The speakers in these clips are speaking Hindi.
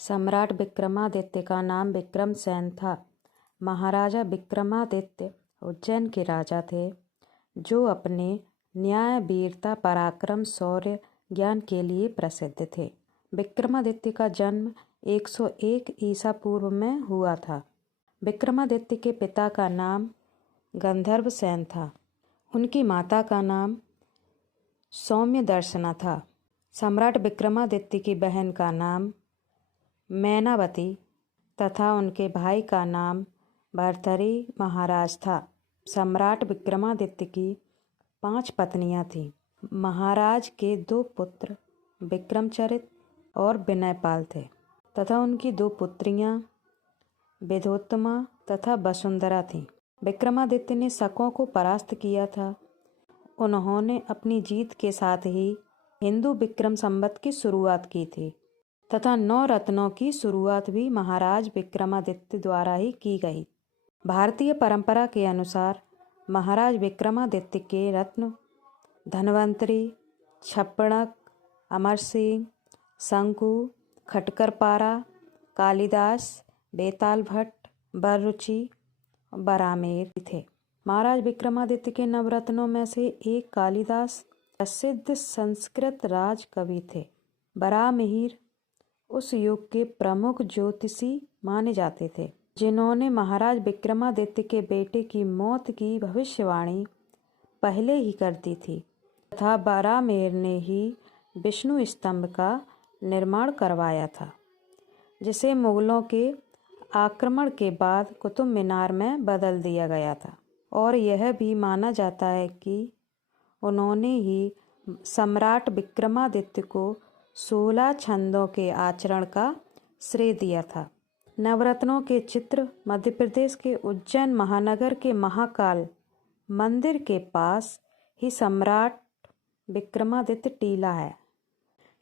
सम्राट विक्रमादित्य का नाम विक्रमसेन था। महाराजा विक्रमादित्य उज्जैन के राजा थे, जो अपने न्याय, वीरता, पराक्रम, शौर्य, ज्ञान के लिए प्रसिद्ध थे। विक्रमादित्य का जन्म 101 ईसा पूर्व में हुआ था। विक्रमादित्य के पिता का नाम गंधर्व सेन था। उनकी माता का नाम सौम्यदर्शना था। सम्राट विक्रमादित्य की बहन का नाम मैनावती तथा उनके भाई का नाम भर्तृहरि महाराज था। सम्राट विक्रमादित्य की 5 पत्नियां थीं। महाराज के 2 पुत्र विक्रमचरित और विनयपाल थे तथा उनकी 2 पुत्रियां विद्योत्तमा तथा वसुंधरा थीं। विक्रमादित्य ने शकों को परास्त किया था। उन्होंने अपनी जीत के साथ ही हिंदू विक्रम संवत की शुरुआत की थी तथा 9 रत्नों की शुरुआत भी महाराज विक्रमादित्य द्वारा ही की गई। भारतीय परंपरा के अनुसार महाराज विक्रमादित्य के रत्न धन्वंतरी, छप्पड़क, अमर सिंह, शंकु, खटकरपारा, कालिदास, बेताल भट्ट, बररुचि, बरामेर थे। महाराज विक्रमादित्य के नवरत्नों में से एक कालिदास प्रसिद्ध संस्कृत राज कवि थे। बरामिहिर उस युग के प्रमुख ज्योतिषी माने जाते थे, जिन्होंने महाराज विक्रमादित्य के बेटे की मौत की भविष्यवाणी पहले ही कर दी थी तथा बरामिहिर ने ही विष्णु स्तंभ का निर्माण करवाया था, जिसे मुगलों के आक्रमण के बाद कुतुब मीनार में बदल दिया गया था। और यह भी माना जाता है कि उन्होंने ही सम्राट विक्रमादित्य को 16 छंदों के आचरण का श्रेय दिया था। नवरत्नों के चित्र मध्य प्रदेश के उज्जैन महानगर के महाकाल मंदिर के पास ही सम्राट विक्रमादित्य टीला है।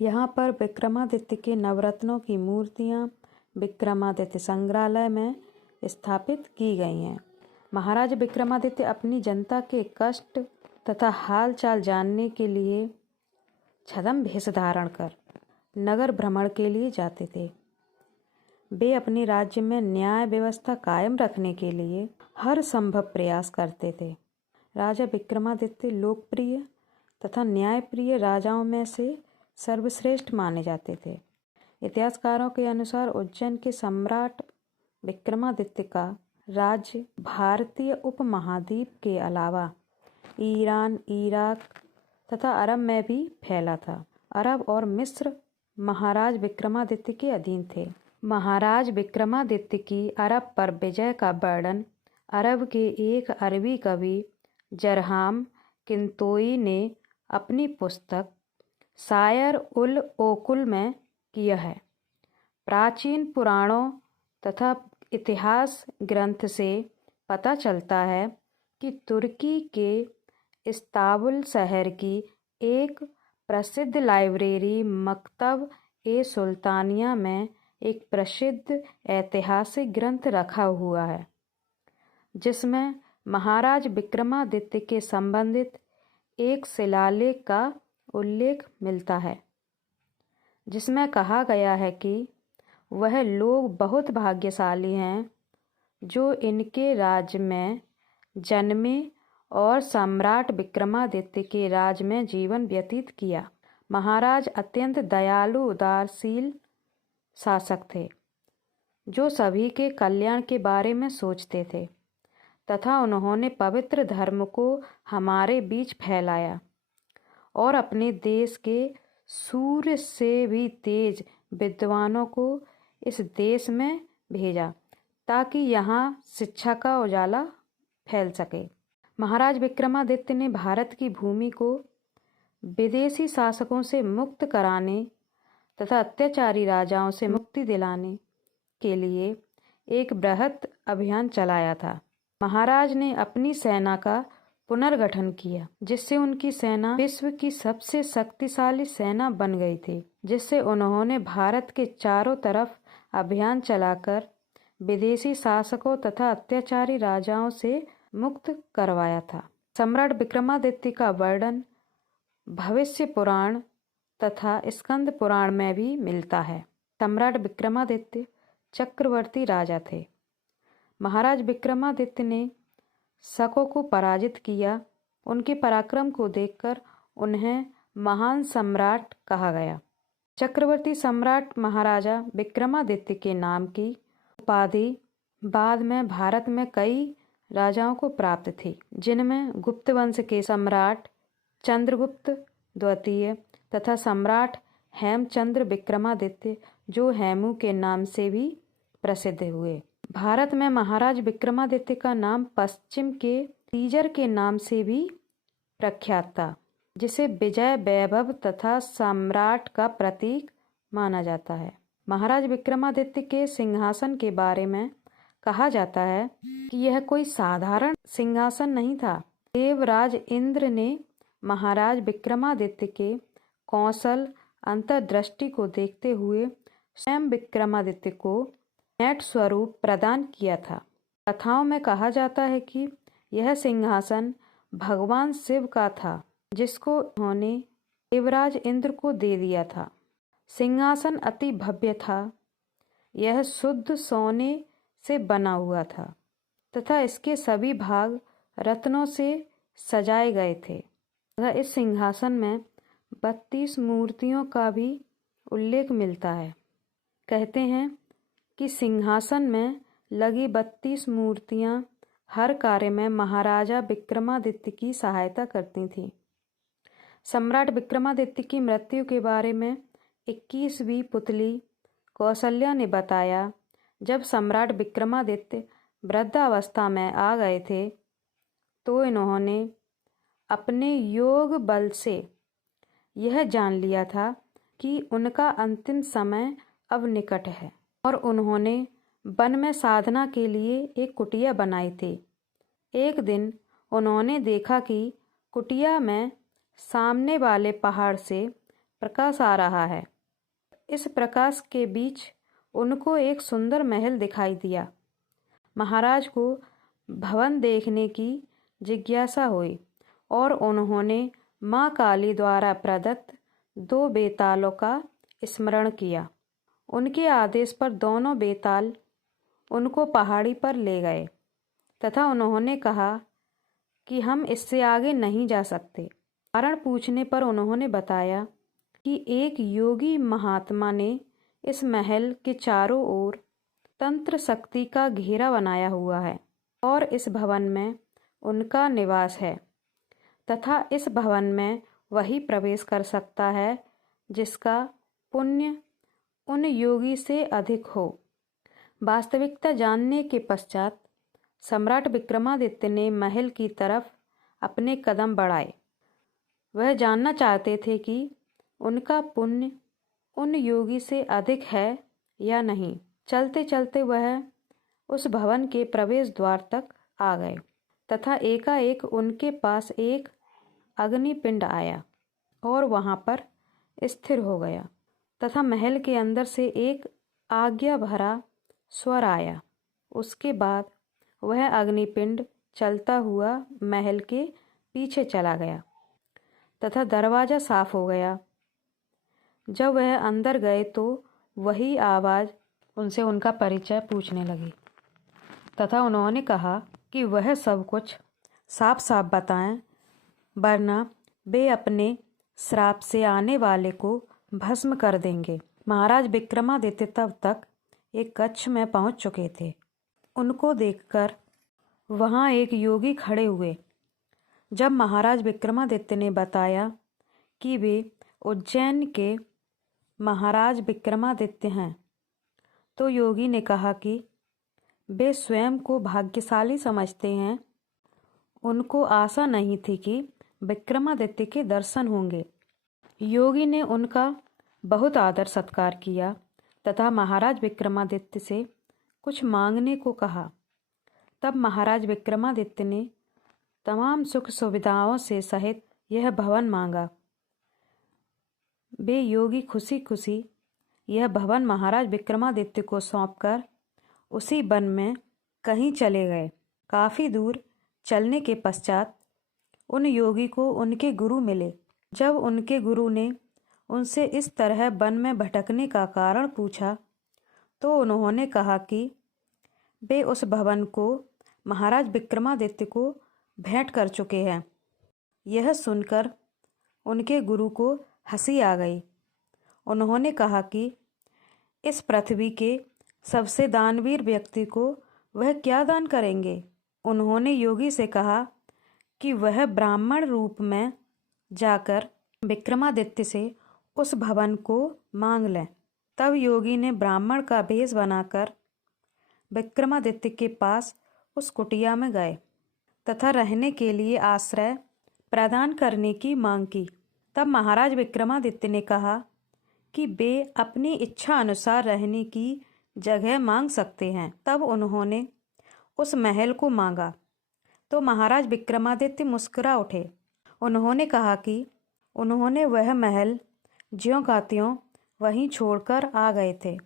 यहाँ पर विक्रमादित्य के नवरत्नों की मूर्तियाँ विक्रमादित्य संग्रहालय में स्थापित की गई हैं। महाराज विक्रमादित्य अपनी जनता के कष्ट तथा हाल चाल जानने के लिए छद्म भेष धारण कर नगर भ्रमण के लिए जाते थे। वे अपने राज्य में न्याय व्यवस्था कायम रखने के लिए हर संभव प्रयास करते थे। राजा विक्रमादित्य लोकप्रिय तथा न्यायप्रिय राजाओं में से सर्वश्रेष्ठ माने जाते थे। इतिहासकारों के अनुसार उज्जैन के सम्राट विक्रमादित्य का राज्य भारतीय उपमहाद्वीप के अलावा ईरान, इराक तथा अरब में भी फैला था। अरब और मिस्र महाराज विक्रमादित्य के अधीन थे। महाराज विक्रमादित्य की अरब पर विजय का वर्णन अरब के एक अरबी कवि जरहाम किंतोई ने अपनी पुस्तक शायर उल ओकुल में किया है। प्राचीन पुराणों तथा इतिहास ग्रंथ से पता चलता है कि तुर्की के इस्तांबुल शहर की एक प्रसिद्ध लाइब्रेरी मकतब ए सुल्तानिया में एक प्रसिद्ध ऐतिहासिक ग्रंथ रखा हुआ है, जिसमें महाराज विक्रमादित्य के संबंधित एक शिलालेख का उल्लेख मिलता है, जिसमें कहा गया है कि वह लोग बहुत भाग्यशाली हैं जो इनके राज्य में जन्मे और सम्राट विक्रमादित्य के राज में जीवन व्यतीत किया। महाराज अत्यंत दयालु उदारशील शासक थे, जो सभी के कल्याण के बारे में सोचते थे तथा उन्होंने पवित्र धर्म को हमारे बीच फैलाया और अपने देश के सूर्य से भी तेज विद्वानों को इस देश में भेजा ताकि यहाँ शिक्षा का उजाला फैल सके। महाराज विक्रमादित्य ने भारत की भूमि को विदेशी शासकों से मुक्त कराने तथा अत्याचारी राजाओं से मुक्ति दिलाने के लिए एक बृहत अभियान चलाया था। महाराज ने अपनी सेना का पुनर्गठन किया, जिससे उनकी सेना विश्व की सबसे शक्तिशाली सेना बन गई थी, जिससे उन्होंने भारत के चारों तरफ अभियान चलाकर विदेशी शासकों तथा अत्याचारी राजाओं से मुक्त करवाया था। सम्राट विक्रमादित्य का वर्णन भविष्य पुराण तथा स्कंद पुराण में भी मिलता है। सम्राट विक्रमादित्य चक्रवर्ती राजा थे। महाराज विक्रमादित्य ने शकों को पराजित किया। उनके पराक्रम को देखकर उन्हें महान सम्राट कहा गया। चक्रवर्ती सम्राट महाराजा विक्रमादित्य के नाम की उपाधि बाद में भारत में कई राजाओं को प्राप्त थी, जिनमें गुप्त वंश के सम्राट चंद्रगुप्त द्वितीय तथा सम्राट हेमचंद्र विक्रमादित्य, जो हेमू के नाम से भी प्रसिद्ध हुए। भारत में महाराज विक्रमादित्य का नाम पश्चिम के तीजर के नाम से भी प्रख्यात था, जिसे विजय, वैभव तथा सम्राट का प्रतीक माना जाता है। महाराज विक्रमादित्य के सिंहासन के बारे में कहा जाता है कि यह कोई साधारण सिंहासन नहीं था। देवराज इंद्र ने महाराज विक्रमादित्य के कौशल, अंतर्दृष्टि को देखते हुए स्वयं विक्रमादित्य को नैट स्वरूप प्रदान किया था। कथाओं में कहा जाता है कि यह सिंहासन भगवान शिव का था, जिसको उन्होंने देवराज इंद्र को दे दिया था। सिंहासन अति भव्य था। यह शुद्ध सोने से बना हुआ था तथा इसके सभी भाग रत्नों से सजाए गए थे तथा इस सिंहासन में 32 मूर्तियों का भी उल्लेख मिलता है। कहते हैं कि सिंहासन में लगी 32 मूर्तियां हर कार्य में महाराजा विक्रमादित्य की सहायता करती थीं। सम्राट विक्रमादित्य की मृत्यु के बारे में 21वीं पुतली कौशल्या ने बताया, जब सम्राट विक्रमादित्य वृद्धावस्था में आ गए थे तो इन्होंने अपने योग बल से यह जान लिया था कि उनका अंतिम समय अब निकट है और उन्होंने वन में साधना के लिए एक कुटिया बनाई थी। एक दिन उन्होंने देखा कि कुटिया में सामने वाले पहाड़ से प्रकाश आ रहा है। इस प्रकाश के बीच उनको एक सुंदर महल दिखाई दिया। महाराज को भवन देखने की जिज्ञासा हुई और उन्होंने माँ काली द्वारा प्रदत्त 2 बेतालों का स्मरण किया। उनके आदेश पर दोनों बेताल उनको पहाड़ी पर ले गए तथा उन्होंने कहा कि हम इससे आगे नहीं जा सकते। कारण पूछने पर उन्होंने बताया कि एक योगी महात्मा ने इस महल के चारों ओर तंत्र शक्ति का घेरा बनाया हुआ है और इस भवन में उनका निवास है तथा इस भवन में वही प्रवेश कर सकता है जिसका पुण्य उन योगी से अधिक हो। वास्तविकता जानने के पश्चात सम्राट विक्रमादित्य ने महल की तरफ अपने कदम बढ़ाए। वह जानना चाहते थे कि उनका पुण्य उन योगी से अधिक है या नहीं। चलते चलते वह उस भवन के प्रवेश द्वार तक आ गए तथा एकाएक उनके पास एक अग्निपिंड आया और वहां पर स्थिर हो गया तथा महल के अंदर से एक आज्ञा भरा स्वर आया। उसके बाद वह अग्निपिंड चलता हुआ महल के पीछे चला गया तथा दरवाज़ा साफ हो गया। जब वह अंदर गए तो वही आवाज़ उनसे उनका परिचय पूछने लगी तथा उन्होंने कहा कि वह सब कुछ साफ साफ बताएं, वरना वे अपने श्राप से आने वाले को भस्म कर देंगे। महाराज विक्रमादित्य तब तक एक कक्ष में पहुंच चुके थे। उनको देखकर वहां एक योगी खड़े हुए। जब महाराज विक्रमादित्य ने बताया कि वे उज्जैन के महाराज विक्रमादित्य हैं, तो योगी ने कहा कि वे स्वयं को भाग्यशाली समझते हैं। उनको आशा नहीं थी कि विक्रमादित्य के दर्शन होंगे। योगी ने उनका बहुत आदर सत्कार किया तथा महाराज विक्रमादित्य से कुछ मांगने को कहा। तब महाराज विक्रमादित्य ने तमाम सुख सुविधाओं से सहित यह भवन मांगा। वे योगी खुशी खुशी यह भवन महाराज विक्रमादित्य को सौंपकर उसी वन में कहीं चले गए। काफ़ी दूर चलने के पश्चात उन योगी को उनके गुरु मिले। जब उनके गुरु ने उनसे इस तरह वन में भटकने का कारण पूछा तो उन्होंने कहा कि वे उस भवन को महाराज विक्रमादित्य को भेंट कर चुके हैं। यह सुनकर उनके गुरु को हंसी आ गई। उन्होंने कहा कि इस पृथ्वी के सबसे दानवीर व्यक्ति को वह क्या दान करेंगे। उन्होंने योगी से कहा कि वह ब्राह्मण रूप में जाकर विक्रमादित्य से उस भवन को मांग लें। तब योगी ने ब्राह्मण का भेष बनाकर विक्रमादित्य के पास उस कुटिया में गए तथा रहने के लिए आश्रय प्रदान करने की मांग की। तब महाराज विक्रमादित्य ने कहा कि वे अपनी इच्छा अनुसार रहने की जगह मांग सकते हैं। तब उन्होंने उस महल को मांगा तो महाराज विक्रमादित्य मुस्कुरा उठे। उन्होंने कहा कि उन्होंने वह महल ज्यों का त्यों वहीं छोड़कर आ गए थे।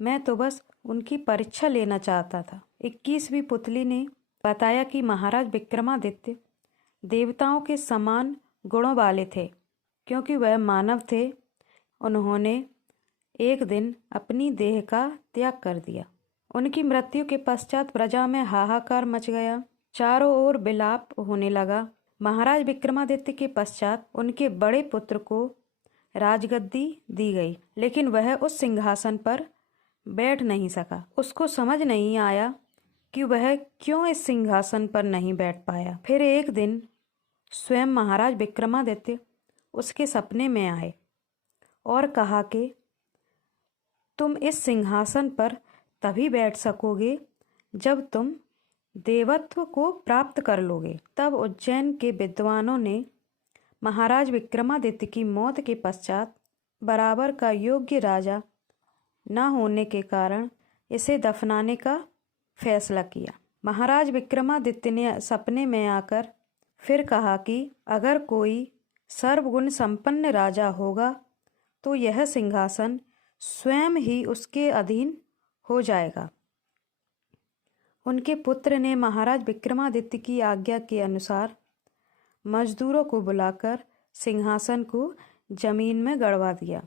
मैं तो बस उनकी परीक्षा लेना चाहता था। 21वीं पुतली ने बताया कि महाराज विक्रमादित्य देवताओं के समान गुणों वाले थे क्योंकि वह मानव थे। उन्होंने एक दिन अपनी देह का त्याग कर दिया। उनकी मृत्यु के पश्चात प्रजा में हाहाकार मच गया। चारों ओर विलाप होने लगा। महाराज विक्रमादित्य के पश्चात उनके बड़े पुत्र को राजगद्दी दी गई, लेकिन वह उस सिंहासन पर बैठ नहीं सका। उसको समझ नहीं आया कि वह क्यों इस सिंहासन पर नहीं बैठ पाया। फिर एक दिन स्वयं महाराज विक्रमादित्य उसके सपने में आए और कहा कि तुम इस सिंहासन पर तभी बैठ सकोगे जब तुम देवत्व को प्राप्त कर लोगे। तब उज्जैन के विद्वानों ने महाराज विक्रमादित्य की मौत के पश्चात बराबर का योग्य राजा न होने के कारण इसे दफनाने का फैसला किया। महाराज विक्रमादित्य ने सपने में आकर फिर कहा कि अगर कोई सर्वगुण संपन्न राजा होगा तो यह सिंहासन स्वयं ही उसके अधीन हो जाएगा। उनके पुत्र ने महाराज विक्रमादित्य की आज्ञा के अनुसार मजदूरों को बुलाकर सिंहासन को जमीन में गड़वा दिया।